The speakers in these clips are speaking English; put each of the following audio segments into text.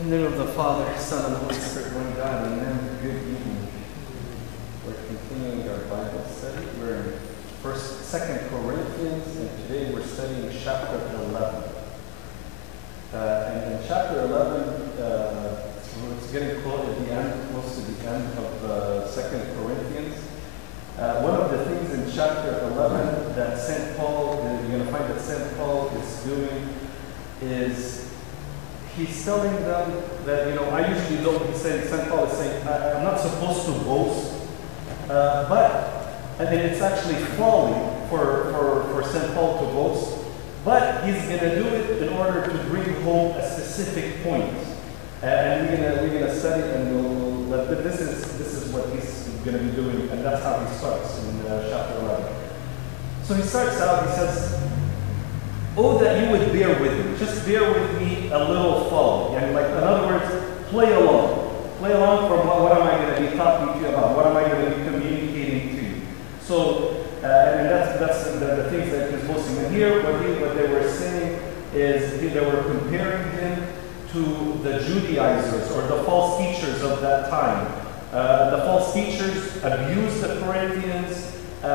In the name of the Father, Son, and Holy Spirit, one God, amen. Good evening. We're continuing our Bible study. We're in 2nd Corinthians, and today we're studying chapter 11. And in chapter 11, it's getting close to the end of 2nd Corinthians. One of the things in chapter 11 that St. Paul, you're going to find that St. Paul is doing is he's telling them that, I usually don't be saying, St. Paul is saying, I'm not supposed to boast, and it's actually folly for St. Paul to boast, but he's going to do it in order to bring home a specific point. And we're gonna study, and but this is what he's going to be doing, and that's how he starts in chapter 11. So he starts out, he says, "Oh, that you would bear with me. Just bear with me a little folly." And in other words, play along. Play along from what am I going to be talking to you about? What am I going to be communicating to you? So, and that's the things that he's boasting. And here, what they were saying is they were comparing him to the Judaizers or the false teachers of that time. The false teachers abused the Corinthians. In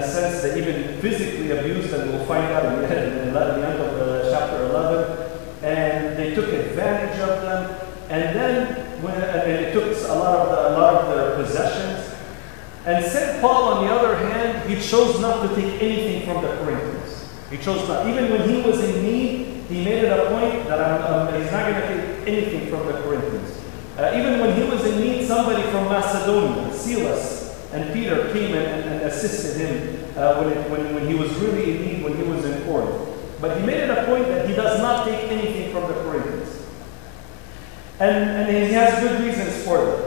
a sense, they even physically abused, and we'll find out at the end of chapter 11. And they took advantage of them, and then and they took a lot of their possessions. And St. Paul, on the other hand, he chose not to take anything from the Corinthians. He chose not. Even when he was in need, he made it a point that he's not going to take anything from the Corinthians. Even when he was in need, somebody from Macedonia, Silas, and Peter came and assisted him when he was really in need, when he was in Corinth. But he made it a point that he does not take anything from the Corinthians. And he has good reasons for that.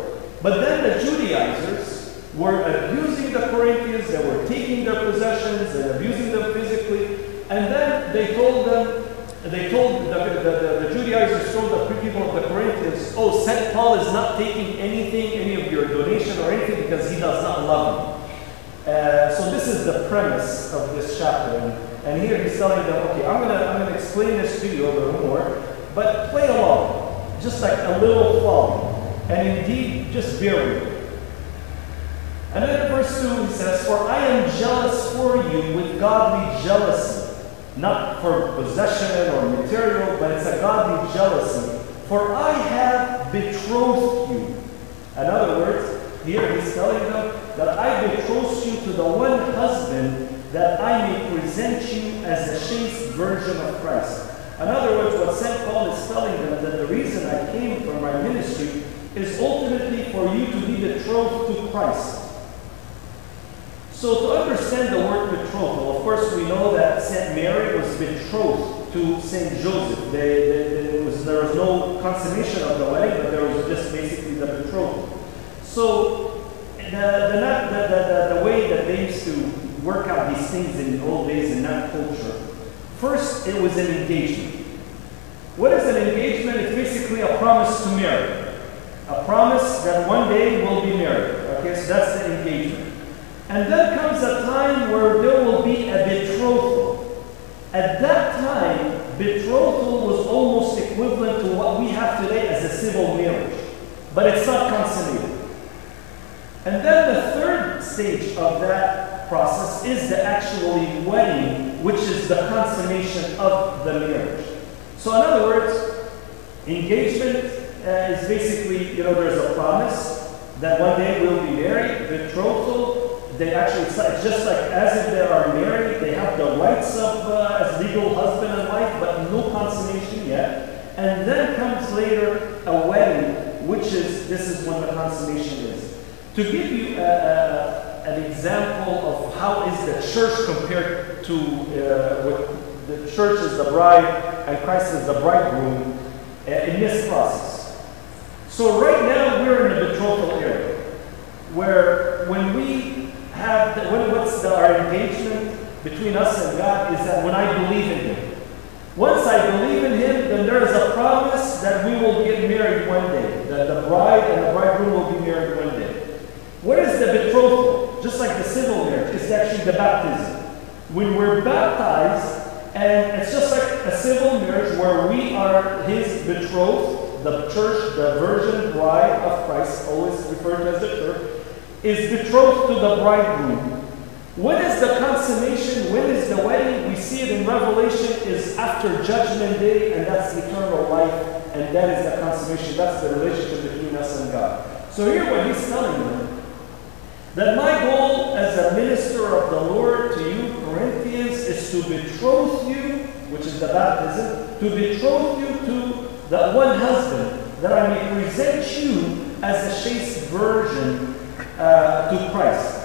But then the Judaizers were abusing the Corinthians, they were taking their possessions and abusing them physically. And then the Judaizers told the people of the Corinthians, "Oh, St. Paul is not taking anything, any of your donation or anything, because he does not love you." So this is the premise of this chapter. And here he's telling them, okay, I'm gonna explain this to you a little more, but play along, just like a little folly. And indeed, just bear with me. And then in verse 2 he says, "For I am jealous for you with godly jealousy." Not for possession or material, but it's a godly jealousy. "For I have betrothed you." In other words, here he's telling them that I betrothed you to the one husband, that I may present you as a chaste virgin of Christ. In other words, what St. Paul is telling them, that the reason I came for my ministry is ultimately for you to be betrothed to Christ. So to understand the word betrothal, of course we know that St. Mary was betrothed to St. Joseph. There was no consummation of the wedding, but there was just basically the betrothal. So the way that they used to work out these things in the old days in that culture, first it was an engagement. What is an engagement? It's basically a promise to marry. A promise that one day we'll be married. Okay, so that's the engagement. And then comes a time where there will be a betrothal. At that time, betrothal was almost equivalent to what we have today as a civil marriage. But it's not consummated. And then the third stage of that process is the actual wedding, which is the consummation of the marriage. So in other words, engagement is basically, there's a promise that one day we'll be married. Betrothal, it's just like as if they are married, they have the rights of as legal husband and wife, but no consummation yet. And then comes later a wedding, this is when the consummation is. To give you an example of how is the church compared to with the church is the bride and Christ is the bridegroom in this process. So right now we're in the betrothal area, where when we have our engagement between us and God is that when I believe in Him. Once I believe in Him, then there is a promise that we will get married one day, that the bride and the bridegroom will be married one day. What is the betrothal? Just like the civil marriage, it's actually the baptism. When we're baptized, and it's just like a civil marriage where we are His betrothed, the church, the virgin bride of Christ, always referred to as the church, is betrothed to the bridegroom. When is the consummation? When is the wedding? We see it in Revelation is after Judgment Day, and that's eternal life, and that is the consummation. That's the relationship between us and God. So here what he's telling them, that my goal as a minister of the Lord to you, Corinthians, is to betroth you, which is the baptism, to betroth you to the one husband, that I may present you as a chaste virgin to Christ.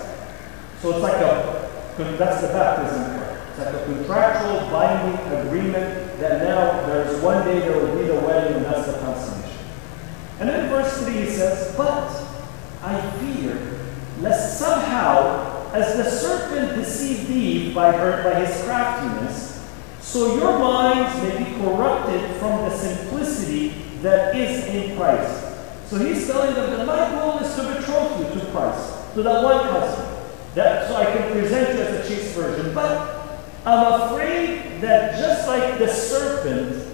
So it's like that's the baptism part. It's like a contractual binding agreement that now there's one day there will be the wedding, and that's the consummation. And then verse 3 he says, but I fear lest somehow, as the serpent deceived Eve by his craftiness, so your minds may be corrupted from the simplicity that is in Christ. So he's telling them that my goal is to betroth you to Christ, to that one husband, so I can present you as a chaste virgin. But I'm afraid that just like the serpent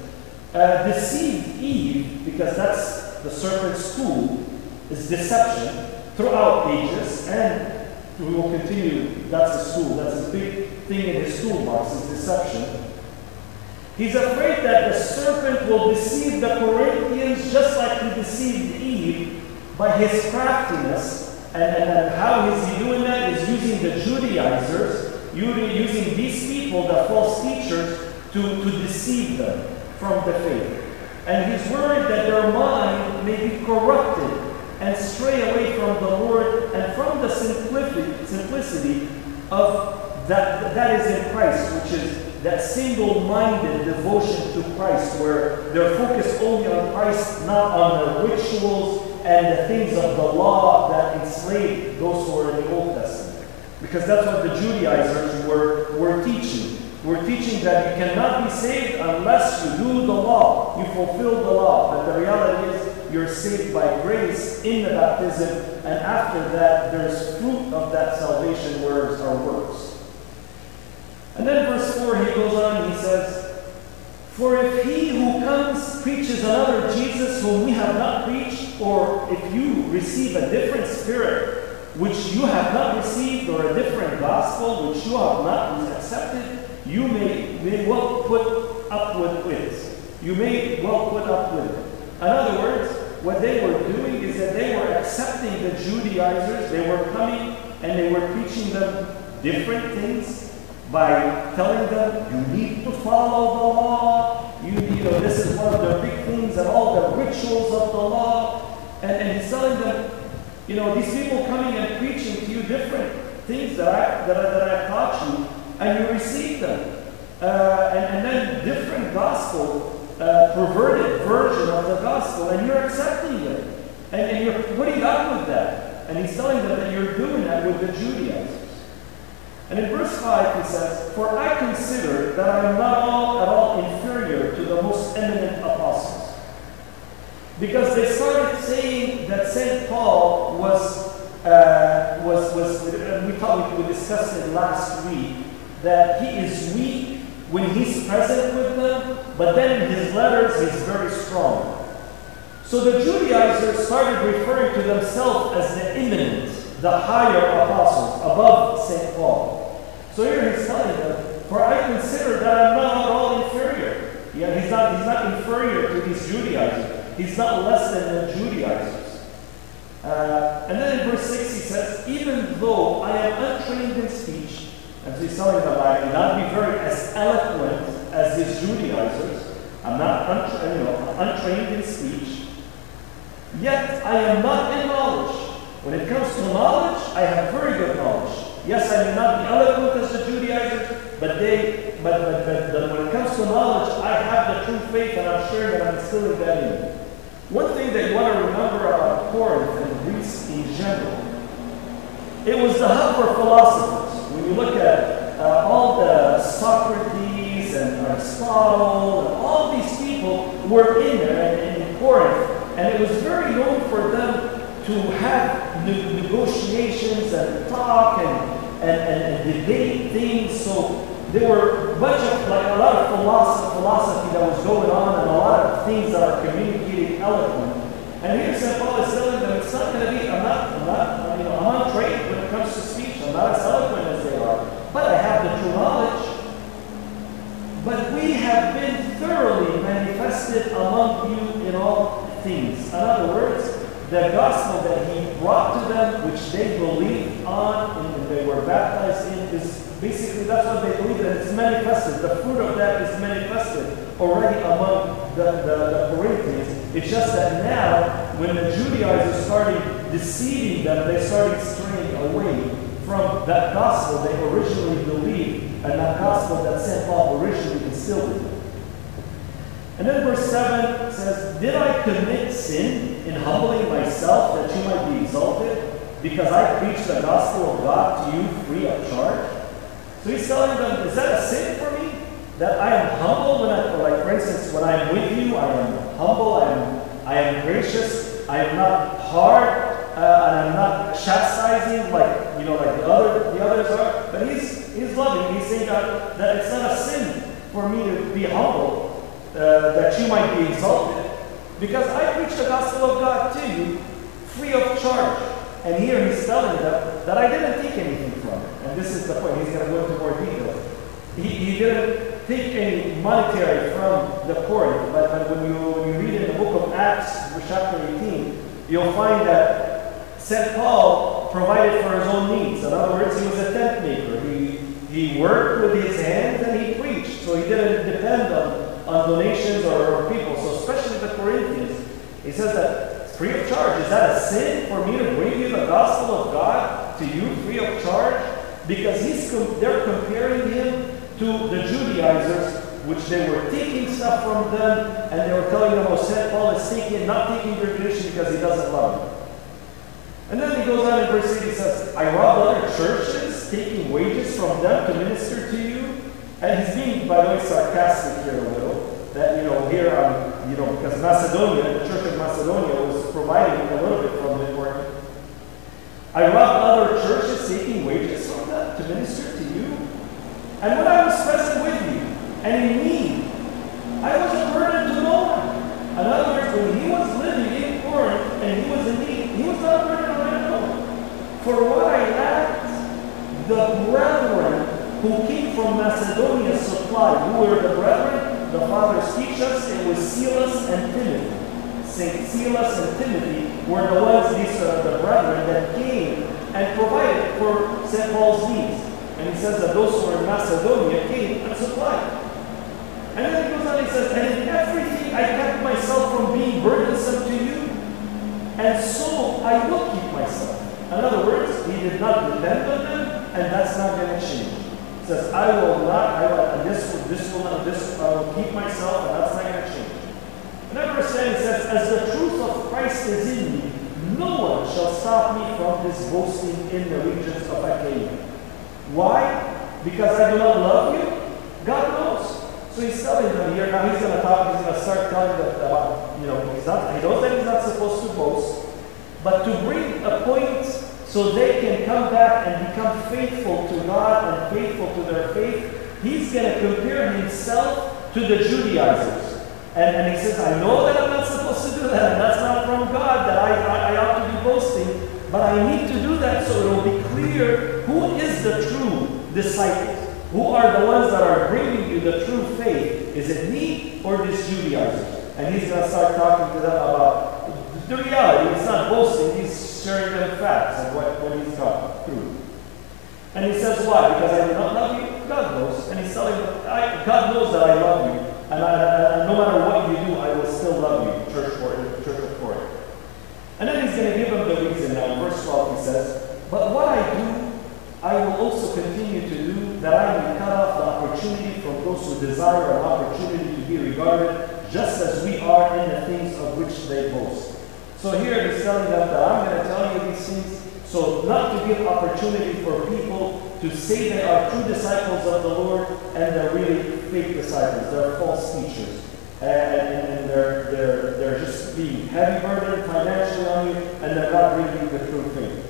deceived Eve, because that's the serpent's tool, is deception throughout ages, and we will continue, that's his tool, that's a big thing in his toolbox, is deception. He's afraid that the serpent will deceive the Corinthians just like he deceived Eve by his craftiness. And how is he doing that? Is using the Judaizers, using these people, the false teachers, to deceive them from the faith. And he's worried that their mind may be corrupted and stray away from the Lord and from the simplicity of that is in Christ, which is that single-minded devotion to Christ, where they're focused only on Christ, not on the rituals and the things of the law that enslaved those who were in the Old Testament. Because that's what the Judaizers were teaching. We're teaching that you cannot be saved unless you do the law, you fulfill the law. But the reality is you're saved by grace in the baptism, and after that there's fruit of that salvation, whereas our works. And then verse 4, he goes on and he says, for if he who comes preaches another Jesus whom we have not preached, or if you receive a different spirit which you have not received, or a different gospel which you have not accepted, you may well put up with it. You may well put up with it. In other words, what they were doing is that they were accepting the Judaizers. They were coming and they were preaching them different things, by telling them, you need to follow the law, this is one of the big things, and all the rituals of the law. And he's telling them, these people coming and preaching to you different things that I taught you, and you receive them. And then different gospel, perverted version of the gospel, and you're accepting it. And you're putting up with that. And he's telling them that you're doing that with the Judaizers. And in verse 5 he says, for I consider that I am not at all inferior to the most eminent apostles. Because they started saying that St. Paul we discussed it last week, that he is weak when he's present with them, but then in his letters he's very strong. So the Judaizers started referring to themselves as the eminent, the higher apostles, above St. Paul. So here he's telling them, for I consider that I'm not at all inferior. Yeah, he's not inferior to these Judaizers. He's not less than the Judaizers. And then in verse 6 he says, even though I am untrained in speech, as he's telling them, I may not be very as eloquent as these Judaizers. I'm not untrained in speech. Yet I am not in knowledge. When it comes to knowledge, I have very good knowledge. Yes, I may not be eloquent as the Judaizers, but when it comes to knowledge, I have the true faith, and I'm sure that I'm instilling that in you. One thing that you want to remember about Corinth and Greece in general, it was the hub for philosophers. When you look at all the Socrates and Aristotle, and all these people were in there in Corinth, and it was very known for them to have negotiations and talk and debate things. So there were a lot of philosophy that was going on, and a lot of things that are communicated eloquently And here St. Paul is telling them it's not going to be, I'm not trained when it comes to speech. I'm not as eloquent as they are. But I have the true knowledge. But we have been thoroughly manifested among you in all things. In other words, the gospel that he brought to them, which they believed on and they were baptized in, is basically that's what they believe, and it's manifested. The fruit of that is manifested already among the Corinthians. It's just that now, when the Judaizers started deceiving them, they started straying away from that gospel they originally believed, and that gospel that St. Paul originally instilled in them. And then verse 7 says, did I commit sin in humbling myself that you might be exalted, because I preach the gospel of God to you free of charge? So he's telling them, is that a sin for me? That I am humble when like for instance, when I'm with you, I am humble, I am gracious, I am not hard, and I'm not chastising like the others are. But he's loving. He's saying that it's not a sin for me to be humble, that you might be exalted, because I preach the gospel of God to you free of charge. And here he's telling them that I didn't take anything from it. And this is the point. He's going to go into more details. He didn't take any monetary from the Corinth, but when you read in the book of Acts, chapter 18, you'll find that St. Paul provided for his own needs. In other words, he was a tent maker. He worked with his hands and he preached. So he didn't depend on donations or people. So especially the Corinthians, he says that it's free of charge. Is that a sin for me to bring you the gospel of God to you free of charge? Because they're comparing him to the Judaizers, which they were taking stuff from them, and they were telling them, oh, St. Paul is not taking their tradition because he doesn't love them. And then he goes on in verse 8, he says, I robbed other churches, taking wages from them to minister to you. And he's being, by the way, sarcastic here a little. That, because Macedonia, the church of Macedonia, was providing a little bit from the work. I robbed other churches, taking wages from them to minister to you. And when I was present with you, and in need, I was a burden to no one. In other words, when he was living in Corinth and he was in need, he was not a burden on anyone. For what I lacked, the brethren who came from Macedonia supplied. Who were the brethren? The fathers teach us it was Silas and Timothy. St. Silas and Timothy were the ones, the brethren that came and provided for St. Paul's needs. And he says that those who were in Macedonia came and supplied. And then he goes on, he says, and in everything I kept myself from being burdensome to you, and so I will keep myself. In other words, he did not depend on them, and that's not going to change. He says, I will keep myself, and that's not going to change. And then verse 10 says, as the truth of Christ is in me, no one shall stop me from this boasting in the regions of Achaia. Why? Because I do not love you? God knows. So he's telling them here, now he's going to start telling them about, he knows that he's not supposed to boast, but to bring a point so they can come back and become faithful to God and faithful to their faith, he's going to compare himself to the Judaizers. And he says, I know that I'm not supposed to do that, and that's not from God, that I ought to be boasting, but I need to do that so it will be clear who is the true disciples. Who are the ones that are bringing you the true faith? Is it me or these Judaizers? And he's going to start talking to them about the reality. He's not boasting, he's sharing them facts of what he's gone through. And he says, why? Because I do not love you? God knows. And he's telling them, God knows that I love you. And no matter what you do, I will still love you, Church of Corinth. And then he's going to give them the reason now. In verse 12 he says, but what I do, I will also continue to do, that I may cut off the opportunity from those who desire an opportunity to be regarded, just as we are in the things of which they boast. So here he's telling them that I'm going to tell you these things, so not to give opportunity for people to say they are true disciples of the Lord, and they're really fake disciples. They're false teachers. And they're just being heavy burden financially on you, and they're not bringing you the true faith.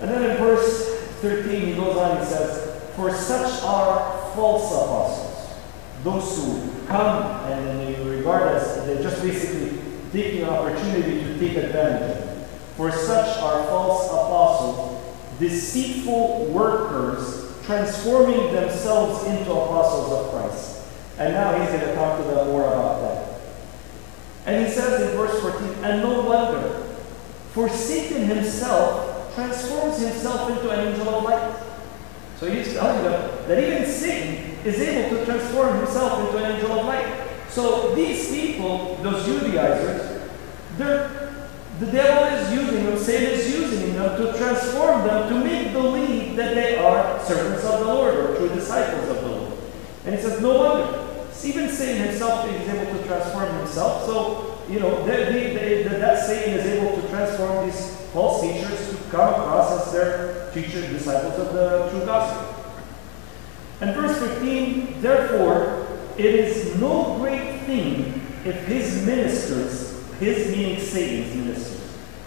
And then in verse 13 he goes on and says, for such are false apostles, those who come and they regard us, they just basically taking an opportunity to take advantage of it. For such are false apostles, deceitful workers, transforming themselves into apostles of Christ. And now he's going to talk to them more about that. And he says in verse 14, and no wonder, for Satan himself transforms himself into an angel of light. So he's telling them that even Satan is able to transform himself into an angel of light. So these people, those Judaizers, the devil is using them, Satan is using them to transform them, to make believe that they are servants of the Lord or true disciples of the Lord. And he says, no wonder. Even Satan himself is able to transform himself. So, you know, that Satan is able to transform these false teachers to come across as their teachers, disciples of the true gospel. And verse 15, therefore, it is no great thing if his ministers, his meaning Satan's ministers,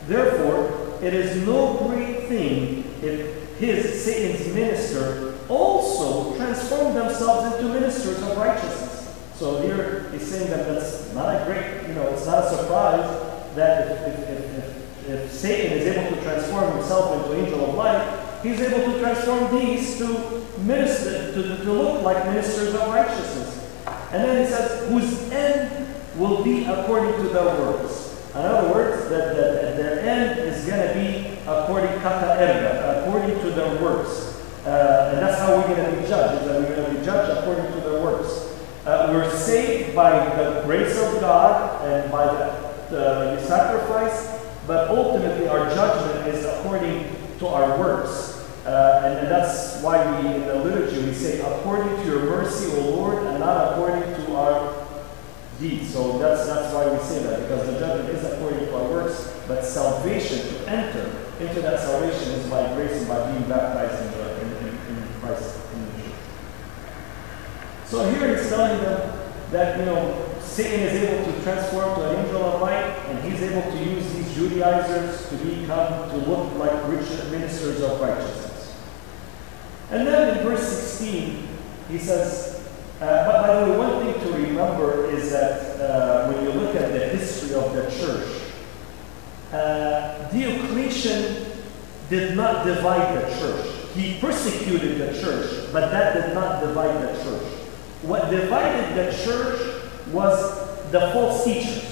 therefore, it is no great thing if Satan's minister also transform themselves into ministers of righteousness. So here he's saying that that's not a great, it's not a surprise that if Satan is able to transform himself into angel of light, he's able to transform these to minister, to look like ministers of righteousness. And then he says, whose end will be according to their works. In other words, that their end is going to be according to their works. And that's how we're going to be judged, is that we're going to be judged according to their works. We're saved by the grace of God and by the sacrifice, but ultimately our judgment is according to our works. And that's why in the liturgy we say, according to your mercy, O Lord, and not according to our deeds. So that's why we say that, because the judgment is according to our works, but salvation, to enter into that salvation, is by grace and by being baptized in Christ. So here he's telling them that, Satan is able to transform to an angel of light, and he's able to use these Judaizers to look like rich ministers of righteousness. And then in verse 16, he says, but by the way, one thing to remember is that when you look at the history of the church, Diocletian did not divide the church. He persecuted the church, but that did not divide the church. What divided the church was the false teachers.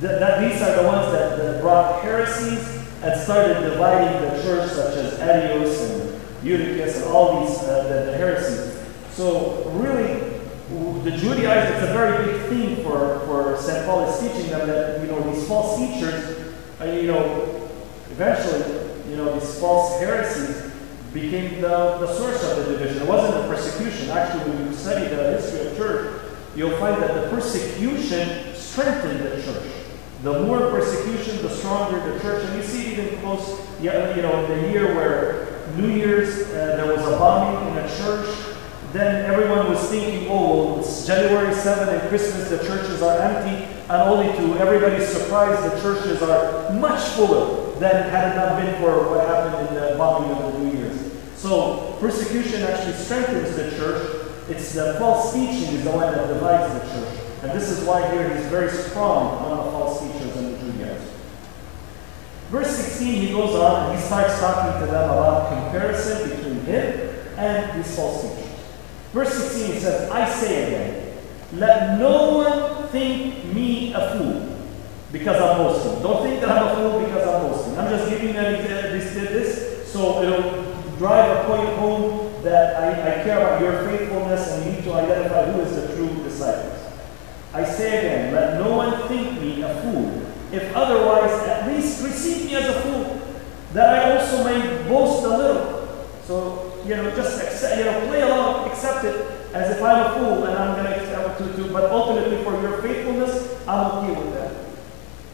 These are the ones that brought heresies and started dividing the church, such as Arius and Eutychus and all these the heresies. So really, the Judaizers, it's a very big theme for St. Paul is teaching them that these false teachers, eventually, these false heresies became the source of the division. It wasn't a persecution. Actually, when you study the history of church, you'll find that the persecution strengthened the church. The more persecution, the stronger the church. And you see it even close, the year where New Year's, there was a bombing in a church. Then everyone was thinking, well, it's January 7th and Christmas, the churches are empty. And only to everybody's surprise, the churches are much fuller than had it not been for what happened in the bombing of the New Year's. So persecution actually strengthens the church. It's the false teaching is the one that divides the church. And this is why here he's very strong on the false teachers and the Judaizers. Verse 16, he goes on and he starts talking to them about comparison between him and these false teachers. Verse 16, he says, I say again, let no one think me a fool because I'm boasting. Don't think that I'm a fool because I'm boasting. I'm just giving you this so it'll drive a point home that I care about your faithfulness and you need to identify who is the true disciples. I say again, let no one think me a fool. If otherwise, at least receive me as a fool, that I also may boast a little. So, just accept, play along, accept it as if I'm a fool and I'm going to, but ultimately for your faithfulness, I'm okay with that.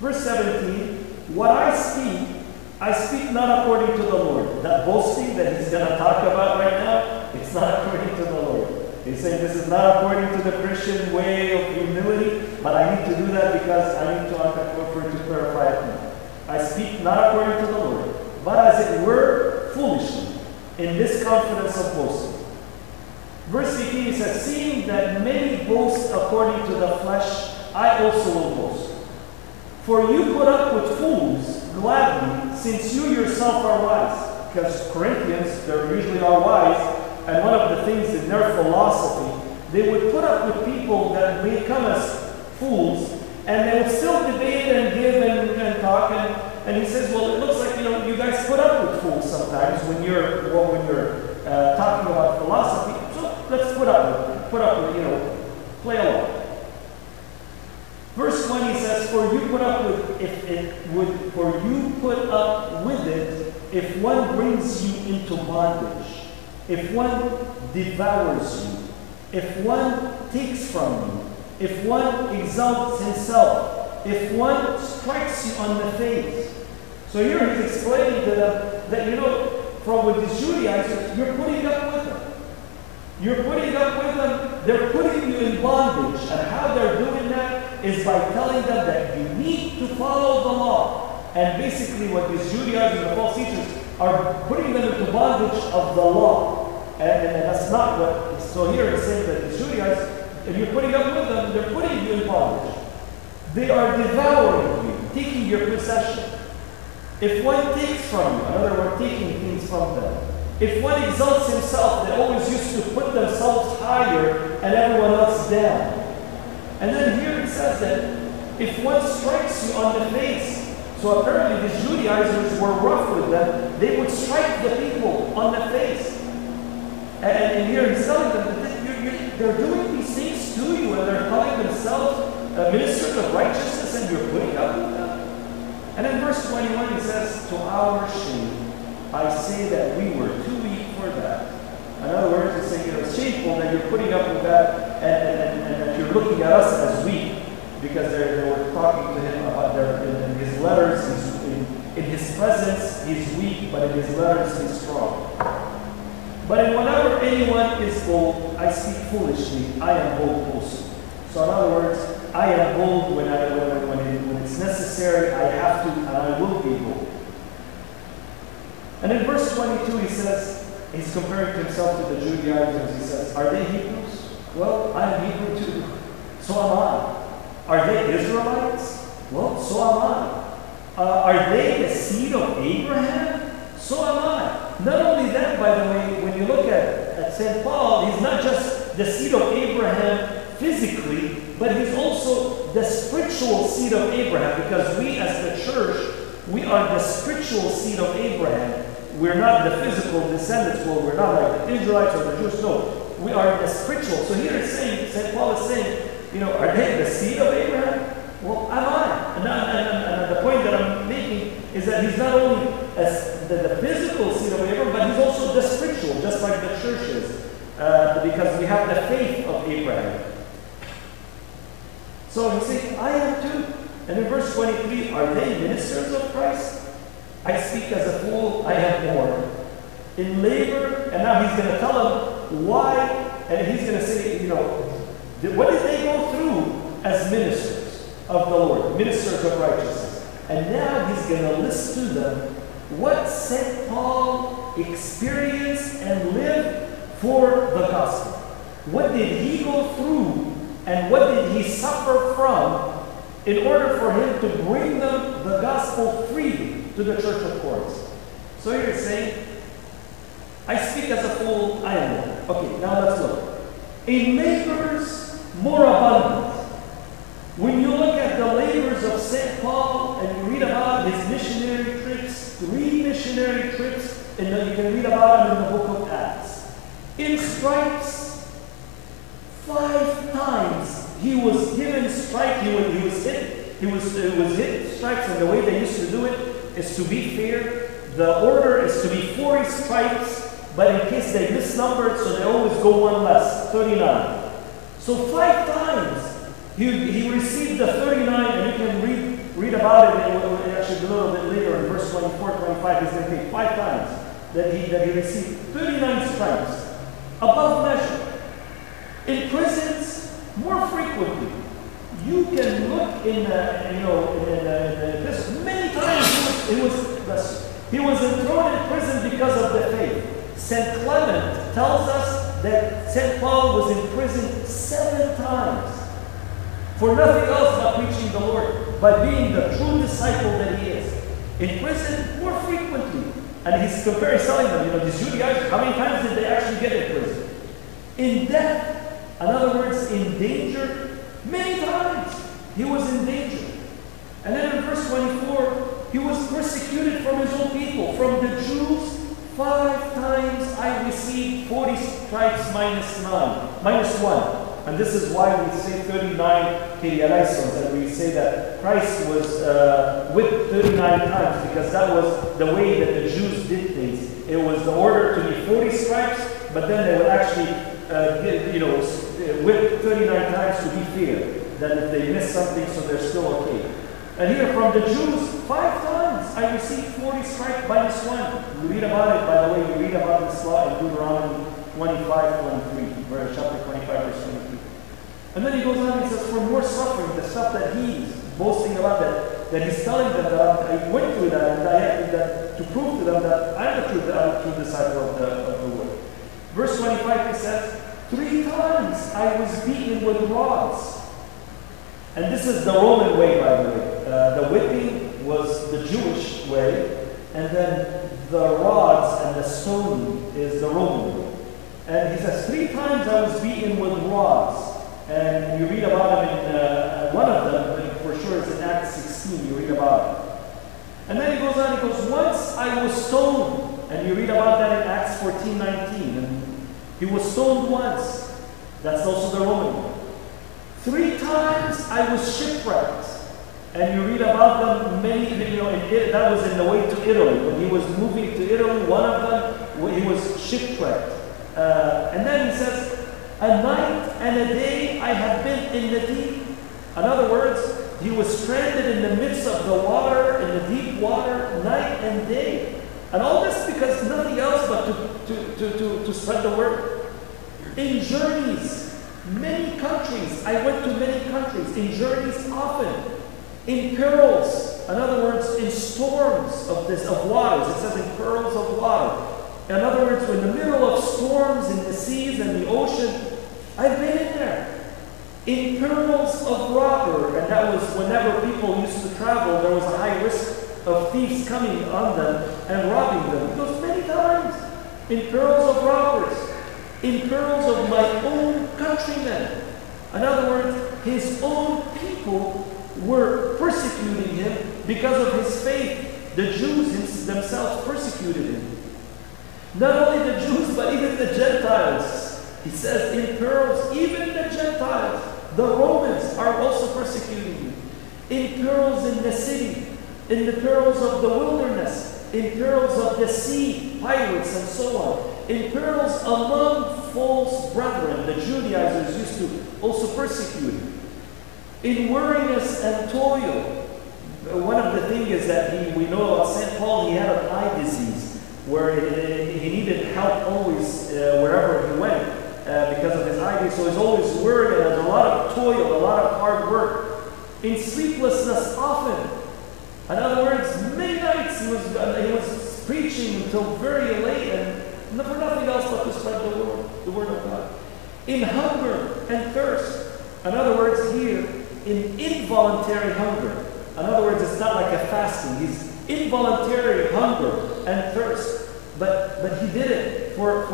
Verse 17, what I speak not according to the Lord. That boasting that he's going to talk about right now, it's not according to the Lord. He's saying this is not according to the Christian way of humility, but I need to do that because I need to clarify it now. I speak not according to the Lord, but as it were foolishly, in this confidence of boasting. Verse 18, he says, seeing that many boast according to the flesh, I also will boast. For you put up with fools gladly, since you yourself are wise. Because Corinthians, they usually are wise, and one of the things in their philosophy, they would put up with people that may come as fools, and they would still debate and give and talk. And he says, well, it looks like you guys put up with fools sometimes when you're talking about philosophy. So let's put up with play along. Verse 20 says, "For you put up with it if one brings you into bondage, if one devours you, if one takes from you, if one exalts himself, if one strikes you on the face." So here he's explaining to them that from with these Judaizers, you're putting up with them. You're putting up with them. They're putting you in bondage, and how they're doing that is by telling them that you need to follow the law. And basically what these Judaizers and the false teachers are putting them into bondage of the law. And that's not what, so here it's saying that the Judaizers, if you're putting up with them, they're putting you in bondage. They are devouring you, taking your possession. If one takes from you, in other words, taking things from them. If one exalts himself, they always used to put themselves higher and everyone else down. And then here it says that if one strikes you on the face, so apparently the Judaizers were rough with them, they would strike the people on the face. And here he's telling them that they're doing these things to you, and they're calling themselves ministers of righteousness, and you're putting up with them. And in verse 21 he says, "To our shame, I say that we were too weak for that." In other words, he's saying it's shameful that you're putting up with that, and that you're looking at us as weak, because they were talking to him about in his letters, in his presence he's weak, but in his letters he's strong. "But in whenever anyone is bold, I speak foolishly, I am bold also." So in other words, I am bold when it's necessary, I have to, and I will be bold. And in verse 22 he says, he's comparing himself to the Judaizers. He says, "Are they Hebrews? Well, I am Hebrew too. So am I. Are they Israelites? Well, so am I. Are they the seed of Abraham? So am I." Not only that, by the way, when you look at St. Paul, he's not just the seed of Abraham physically, but he's also the spiritual seed of Abraham, because we as the church, we are the spiritual seed of Abraham. We're not the physical descendants. Well, we're not like the Israelites or the Jews. No, we are the spiritual. So here it's saying, St. Paul is saying, are they the seed of Abraham? Well, am I? And the point that I'm making is that he's not only the physical seed of Abraham, but he's also the spiritual, just like the church is, because we have the faith of Abraham. So he's saying, I am too. And in verse 23, are they ministers of Christ? I speak as a fool, I am more. In labor, and now he's going to tell them why, and he's going to say, what did they go through as ministers of the Lord, ministers of righteousness? And now he's going to list to them what St. Paul experienced and lived for the gospel. What did he go through, and what did he suffer from in order for him to bring them the gospel freely to the church of Corinth? So here it's saying, I speak as a fool, I am more. Okay, now let's look. In labors more abundant. When you look at the labors of St. Paul and you read about his missionary trips, 3 missionary trips, and then you can read about them in the book of Acts. In stripes, 5 times he was given stripes. He was hit. He was hit stripes, and the way they used to do it is to be fair. The order is to be 40 stripes, but in case they misnumbered, so they always go one less, 39. So 5 times he received the 39, and you can read about it. It actually a little bit later in verse 24, 25. He's going to take 5 times that he received 39 stripes, above measure. In prisons, more frequently. You can look in this many times he was thrown in prison because of the faith. St. Clement tells us that St. Paul was in prison 7 times for nothing else but preaching preaching the Lord, by being the true disciple that he is. In prison, more frequently. And he's telling them, these Judaizers, how many times did they actually get in prison? In death, in other words, in danger, many times he was in danger. And then in verse 24, he was persecuted from his own people, from the Jews. 5 times I received 40 stripes minus 1. And this is why we say 39 Kyrieleisons, and we say that Christ was whipped 39 times, because that was the way that the Jews did things. It was the order to be 40 stripes, but then they would actually whip 39 times to be fair, that if they miss something, so they're still okay. And here from the Jews, 5 times I received 40 stripes minus 1. You read about it, by the way, you read about this law in Deuteronomy 25:23, chapter 25, verse 23. And then he goes on and he says, for more suffering, the stuff that he's boasting about, that he's telling them that I went through that, and I had that to prove to them that I'm the true disciple of the Lord. Verse 25, he says, 3 times I was beaten with rods. And this is the Roman way, by the way. The whipping was the Jewish way, and then the rods and the stoning is the Roman way. And he says, 3 times I was beaten with rods. And you read about him in one of them, but for sure it's in Acts 16, you read about it. And then he goes on, he goes, once I was stoned, and you read about that in Acts 14:19. And he was stoned once. That's also the Roman way. 3 times I was shipwrecked. And you read about them many, that was in the way to Italy. When he was moving to Italy, one of them, he was shipwrecked. And then he says, a night and a day I have been in the deep. In other words, he was stranded in the midst of the water, in the deep water, night and day. And all this because nothing else but to spread the word. In journeys, many countries, I went to many countries, in journeys often. In perils, in other words, in storms of waters. It says in perils of water. In other words, in the middle of storms in the seas and the ocean, I've been in there. In perils of robber, and that was whenever people used to travel, there was a high risk of thieves coming on them and robbing them. It goes many times. In perils of robbers, in perils of my own countrymen. In other words, his own people were persecuting him because of his faith. The Jews themselves persecuted him. Not only the Jews, but even the Gentiles. He says, in perils, even the Gentiles, the Romans are also persecuting him. In perils in the city, in the perils of the wilderness, in perils of the sea, pirates and so on, in perils among false brethren. The Judaizers used to also persecute him. In weariness and toil. One of the things is that we know about St. Paul, he had an eye disease, where he needed help always wherever he went because of his eye disease. So he's always worried, and there's a lot of toil, a lot of hard work. In sleeplessness often. In other words, many nights he was preaching until very late, and for nothing else but to spread the word of God. In hunger and thirst. In other words, here, in involuntary hunger. In other words, it's not like a fasting. He's involuntary hunger and thirst. But he did it for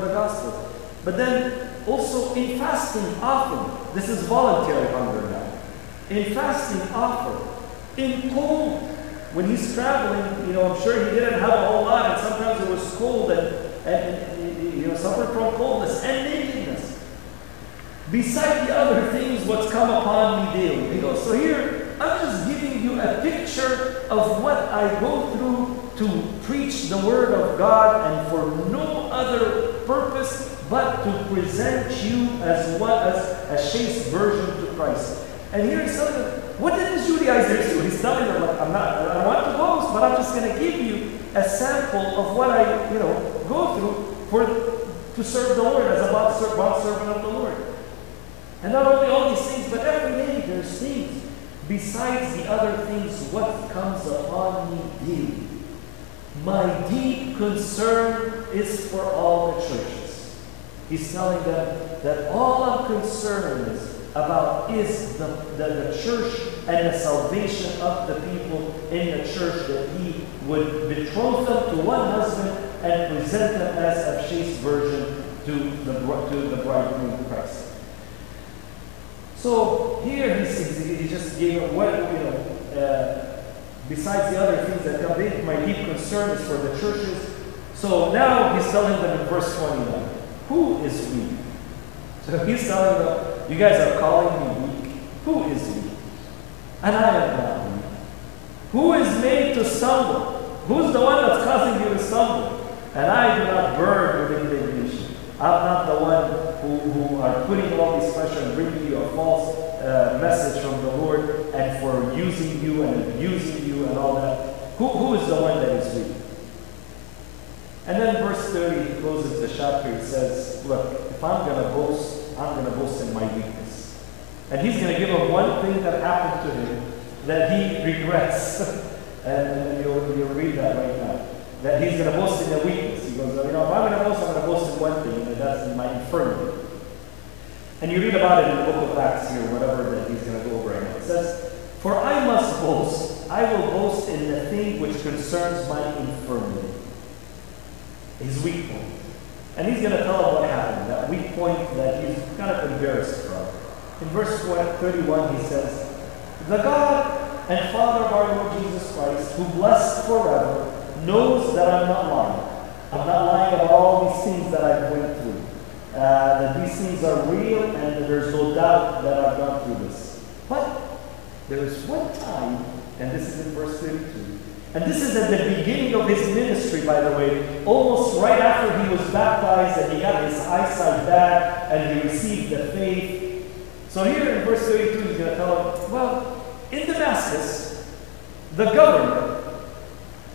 the gospel. But then also in fasting often. This is voluntary hunger now. In fasting often. In cold. When he's traveling, I'm sure he didn't have a whole lot, and sometimes it was cold and suffered from coldness and nakedness. Beside the other things, what's come upon me daily. So here, I'm just giving you a picture of what I go through to preach the Word of God, and for no other purpose but to present you as a chaste virgin to Christ. And here he's telling them, what did the Judaizers do? He's telling them, I don't want to boast, but I'm just going to give you a sample of what I, go through to serve the Lord as a bond servant of the Lord. And not only all these things, but every day there's things. Besides the other things, what comes upon me daily. My deep concern is for all the churches. He's telling them that all I'm concerned about is the church and the salvation of the people in the church, that he would betroth them to one husband and present them as a chaste virgin to the bridegroom Christ. So here he just gave besides the other things that come, my deep concern is for the churches. So now he's telling them in verse 21, who is weak? So he's telling them, you guys are calling me weak. Who is weak? And I am not weak. Who is made to stumble? Who's the one that's causing you to stumble? And I do not burn with indignation. I'm not the one who are putting all this pressure and bringing you a false message from the Lord and for using you and abusing you and all that. Who is the one that is weak? And then verse 30 closes the chapter. It says, look, if I'm going to boast, I'm going to boast in my weakness. And he's going to give him one thing that happened to him that he regrets. and you'll read that right now. That he's going to boast in the weakness. He goes, if I'm going to boast, I'm going to boast in one thing, and that's in my infirmity. And you read about it in the book of Acts here, whatever that he's going to go over right now. It says, for I must boast, I will boast in the thing which concerns my infirmity. His weak point. And he's going to tell him what happened, that weak point that he's kind of embarrassed from. In verse 31 he says, the God and Father of our Lord Jesus Christ, who blessed forever, knows that I'm not lying. I'm not lying about all these things that I've went through. That these things are real and that there's no doubt that I've gone through this. But there is one time, and this is in verse 32, and this is at the beginning of his ministry, by the way, almost right after he was baptized and he got his eyesight back and he received the faith. So here in verse 32, he's going to tell him, well, in Damascus, the governor,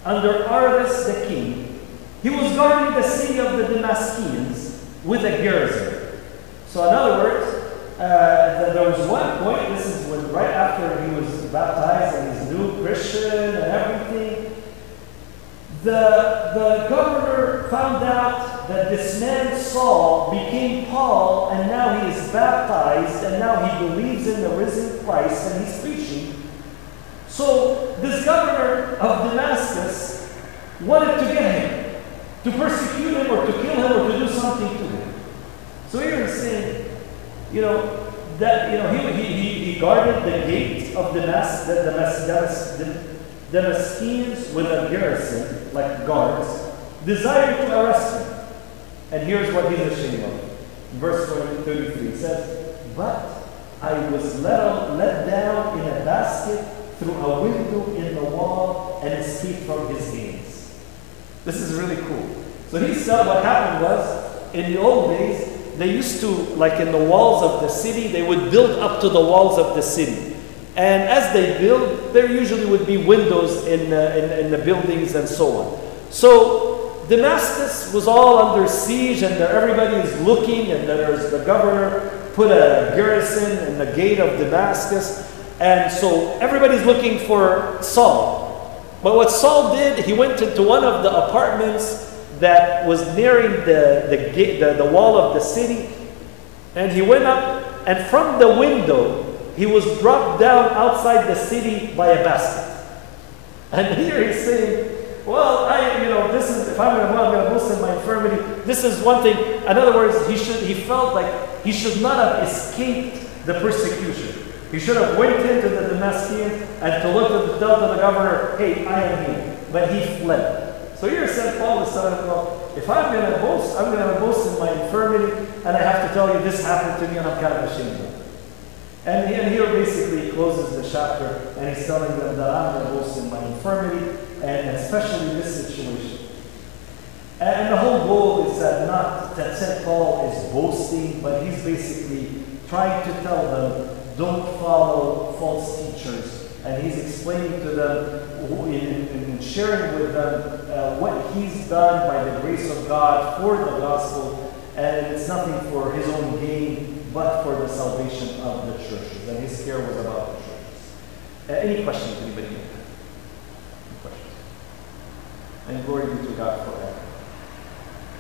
under Aretas the king, he was guarding the city of the Damascus with a garrison. So in other words, there was one point, this is when right after he was baptized and he's new Christian and everything, the governor found out that this man Saul became Paul, and now he is baptized, and now he believes in the risen Christ, and he's preaching. So this governor of Damascus wanted to get him, to persecute him or to kill him or to do something to him. So here he's saying, he guarded the gate of Damascus with a garrison, like guards, desiring to arrest him. And here's what he's ashamed of. Verse 33 says, but I was let down in a basket through a window in the wall and escaped from his hands. This is really cool. So he said what happened was, in the old days, they used to, like in the walls of the city, they would build up to the walls of the city. And as they build, there usually would be windows in the buildings and so on. So Damascus was all under siege, and everybody is looking, and there's the governor put a garrison in the gate of Damascus. And so everybody's looking for Saul. But what Saul did, he went into one of the apartments that was nearing the wall of the city, and he went up, and from the window he was dropped down outside the city by a basket. And here he's saying, well, this is, if I'm going to boast in my infirmity, this is one thing. In other words, he felt like he should not have escaped the persecution. He should have went into the Damascus and to tell to the governor, hey, I am here. But he fled. So here St. Paul is telling him, well, if I'm going to boast, I'm going to boast in my infirmity, and I have to tell you this happened to me and I'm kind of ashamed of it. And here basically he closes the chapter and he's telling them that I'm going to boast in my infirmity, and especially this situation. And the whole goal is that not that St. Paul is boasting, but he's basically trying to tell them, don't follow false teachers. And he's explaining to them, in sharing with them what he's done by the grace of God for the gospel, and it's nothing for his own gain, but for the salvation of the churches. And his care was about the churches. Any questions, anybody? Any questions? And glory be to God forever.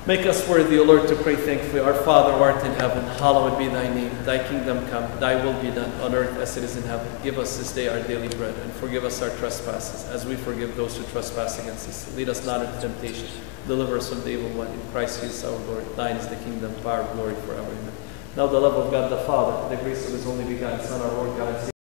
Make us worthy, O Lord, to pray thankfully. Our Father, who art in heaven, hallowed be thy name. Thy kingdom come, thy will be done, on earth as it is in heaven. Give us this day our daily bread, and forgive us our trespasses, as we forgive those who trespass against us. Lead us not into temptation. Deliver us from the evil one. In Christ Jesus our Lord. Thine is the kingdom, power, glory forever. Amen. Now the love of God the Father, the grace of his only begotten Son, our Lord God and Savior,